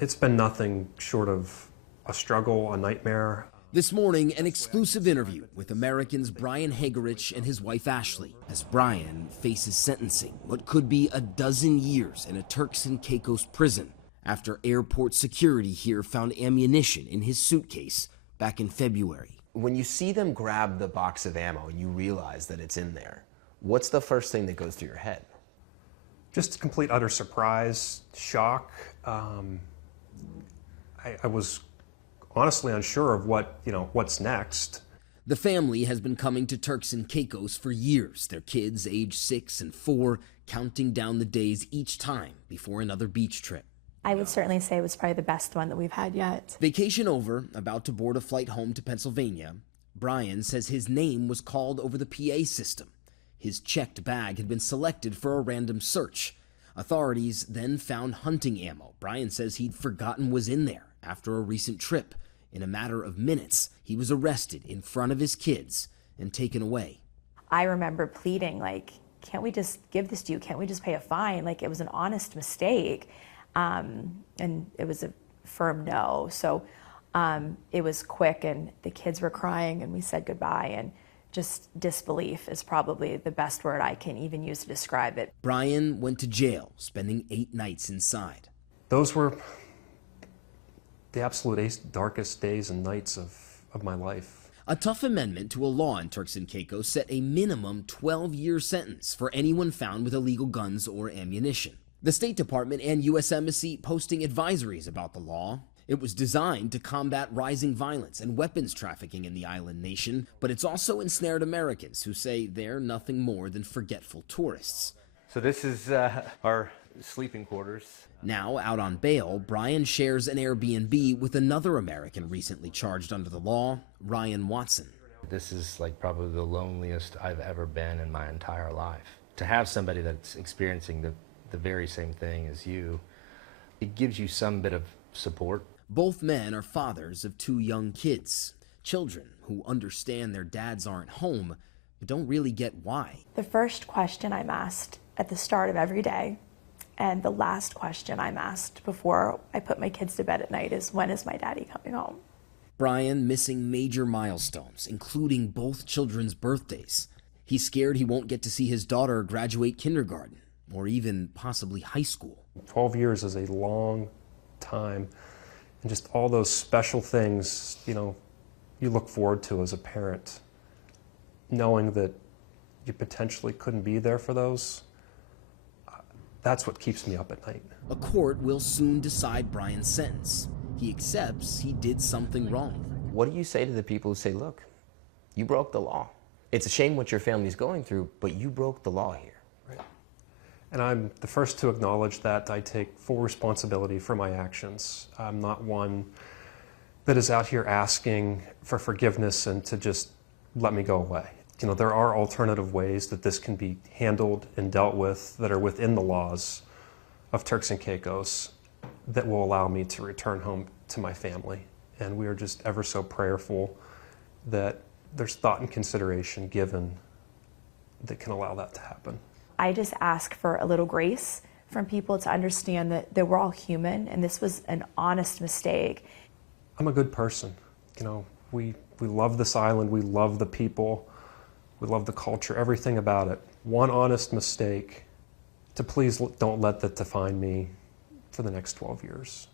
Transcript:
It's been nothing short of a struggle, a nightmare. This morning, an exclusive interview with Americans Brian Hagerich and his wife Ashley, as Brian faces sentencing, what could be a dozen years in a Turks and Caicos prison after airport security here found ammunition in his suitcase back in February. When you see them grab the box of ammo and you realize that it's in there, what's the first thing that goes through your head? Just complete utter surprise, shock. I was honestly unsure of what's next. The family has been coming to Turks and Caicos for years, their kids aged 6 and 4, counting down the days each time before another beach trip. I would certainly say it was probably the best one that we've had yet. Vacation over, about to board a flight home to Pennsylvania, Brian says his name was called over the PA system. His checked bag had been selected for a random search. Authorities then found hunting ammo Brian says he'd forgotten was in there after a recent trip. In a matter of minutes, he was arrested in front of his kids and taken away. I remember pleading, like, can't we just give this to you? Can't we just pay a fine? Like, it was an honest mistake. And it was a firm no. So it was quick, and the kids were crying, and we said goodbye. And just disbelief is probably the best word I can even use to describe it. Brian went to jail, spending 8 nights inside. Those were the absolute darkest days and nights of my life. A tough amendment to a law in Turks and Caicos set a minimum 12-year sentence for anyone found with illegal guns or ammunition. The State Department and U.S. Embassy posting advisories about the law. It was designed to combat rising violence and weapons trafficking in the island nation, but it's also ensnared Americans who say they're nothing more than forgetful tourists. So this is our sleeping quarters. Now, out on bail, Brian shares an Airbnb with another American recently charged under the law, Ryan Watson. This is like probably the loneliest I've ever been in my entire life. To have somebody that's experiencing the very same thing as you, it gives you some bit of support. Both men are fathers of 2 young kids, children who understand their dads aren't home, but don't really get why. The first question I'm asked at the start of every day, and the last question I'm asked before I put my kids to bed at night, is, when is my daddy coming home? Brian missing major milestones, including both children's birthdays. He's scared he won't get to see his daughter graduate kindergarten, or even possibly high school. 12 years is a long time, and just all those special things, you look forward to as a parent, knowing that you potentially couldn't be there for those, that's what keeps me up at night. A court will soon decide Brian's sentence. He accepts he did something wrong. What do you say to the people who say, look, you broke the law? It's a shame what your family's going through, but you broke the law here. Right. And I'm the first to acknowledge that I take full responsibility for my actions. I'm not one that is out here asking for forgiveness and to just let me go away. There are alternative ways that this can be handled and dealt with that are within the laws of Turks and Caicos that will allow me to return home to my family. And we are just ever so prayerful that there's thought and consideration given that can allow that to happen. I just ask for a little grace from people to understand that we're all human, and this was an honest mistake. I'm a good person. We love this island, we love the people, we love the culture, everything about it. One honest mistake, to please don't let that define me for the next 12 years.